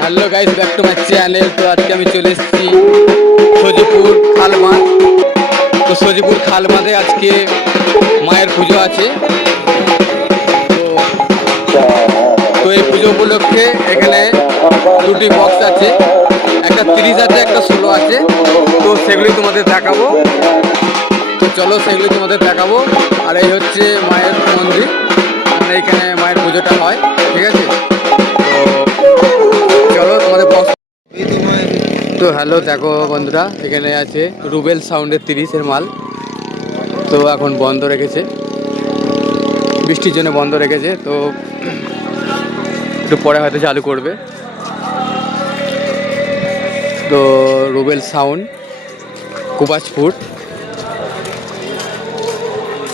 Hello guys, back to my channel. তো আজকে আমি চলে এসেছি সজিপুর খালবাঁধ। তো সজিপুর খালবাঁধে আজকে মায়ের পুজো আছে। তো এই পুজো উপলক্ষে এখানে দুটি বক্স আছে, একটা 30 আছে, একটা 16 আছে। তো সেগুলি তোমাদের দেখাবো। তো চলো সেগুলি তোমাদের দেখাবো। আর এই হচ্ছে মায়ের মন্দির, মানে এখানে মায়ের পুজোটা হয়, ঠিক আছে। তো চলো তোমাদের বক্স। তো হ্যালো, দেখো বন্ধুরা, এখানে আছে রুবেল সাউন্ডের 30-এর মাল। তো এখন বন্ধ রেখেছে, বৃষ্টির জন্য বন্ধ রেখেছে। তো একটু পরে হয়তো চালু করবে। তো রুবেল সাউন্ড, কুবাজপুর।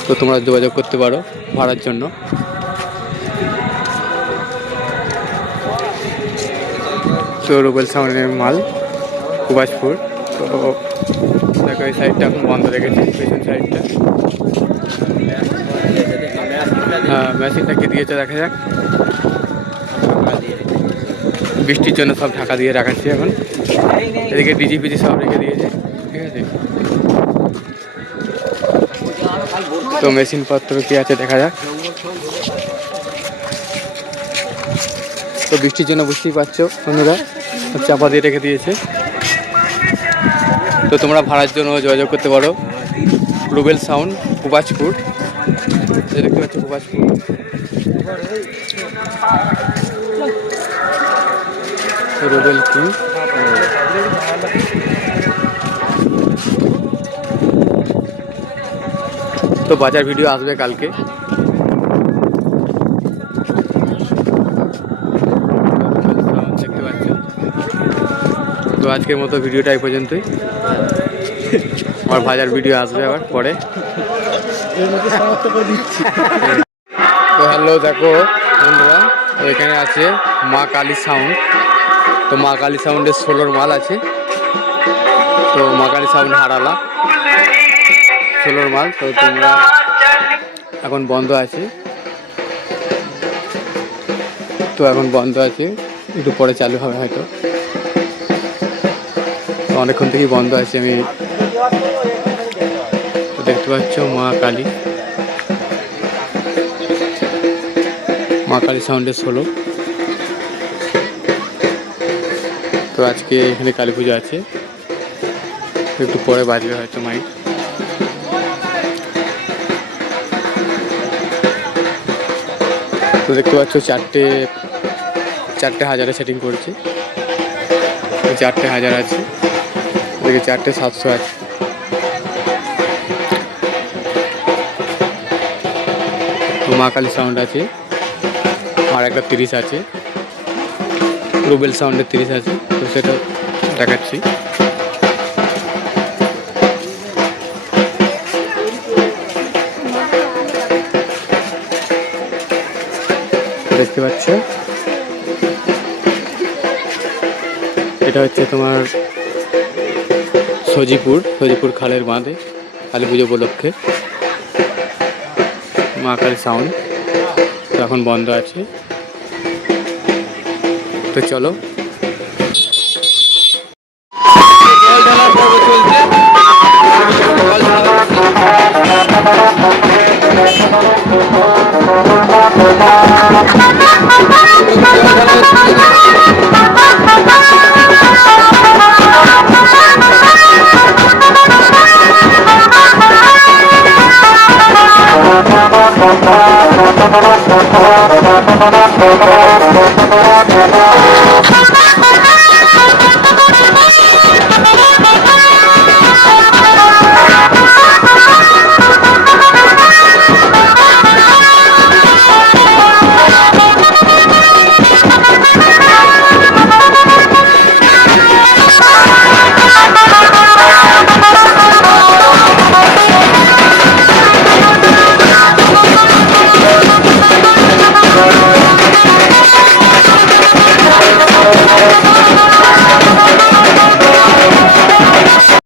তো তোমরা যোগাযোগ করতে পারো ভাড়ার জন্য। তো রুবেল সাউন্ডের মাল, কুবাজপুর। তো দেখো এই সাইডটা এখন বন্ধ রেখেছে, পেছন সাইডটা। হ্যাঁ, মেশিনটা কে দিয়েছে দেখা যাক। বৃষ্টির জন্য সব ঢাকা দিয়ে রাখাচ্ছে এখন। এদিকে ডিজি পিজি সব রেখে দিয়েছে, ঠিক আছে। তো মেশিনপত্র কি আছে দেখা যাক। তো বৃষ্টির জন্য বুঝতেই পারছো বন্ধুরা, চাপা দিয়ে রেখে দিয়েছে। তো তোমরা ভাড়ার জন্য যোগাযোগ করতে পারো রুবেল সাউন্ড, কুবাজপুর। দেখতে পাচ্ছ কুবাজপুর। রুবেল কি তো বাজার ভিডিও আসবে কালকে। দেখতে পাচ্ছ। তো আজকের মতো ভিডিওটা এই পর্যন্তই। আমার বাজার ভিডিও আসবে আবার পরে। তো হ্যালো, দেখো বন্ধুরা, এখানে আছে মা কালী সাউন্ড। তো মা কালী সাউন্ডের 16-র মাল আছে। তো মা কালী সাউন্ড হারালা 16-র মাল। তো তোমরা এখন বন্ধ আছে, তো এখন বন্ধ আছে, একটু পরে চালু হবে হয়তো। তো অনেকক্ষণ থেকেই বন্ধ আছে। আমি দেখতে পাচ্ছ মা কালী, মা কালী সাউন্ডের 16। তো আজকে এখানে কালী পুজো আছে, একটু পরে বাজবে হয়তো মাইক। তো দেখতে পাচ্ছ চারটে হাজারে সেটিং করেছি। 4,000 আছে, এদিকে 4,700 আছে। তো মা কালী সাউন্ড আছে, আর একটা 30 আছে, রুবেল সাউন্ডের 30 আছে। তো সেটা দেখাচ্ছি। দেখতে পাচ্ছ, এটা হচ্ছে তোমার সজিপুর খালের বাঁধে কালী পুজো উপলক্ষে মা কালী সাউন্ড। তো এখন বন্ধ আছে। তো চলো, জল ঢালার পর্ব চলছে। Thank you.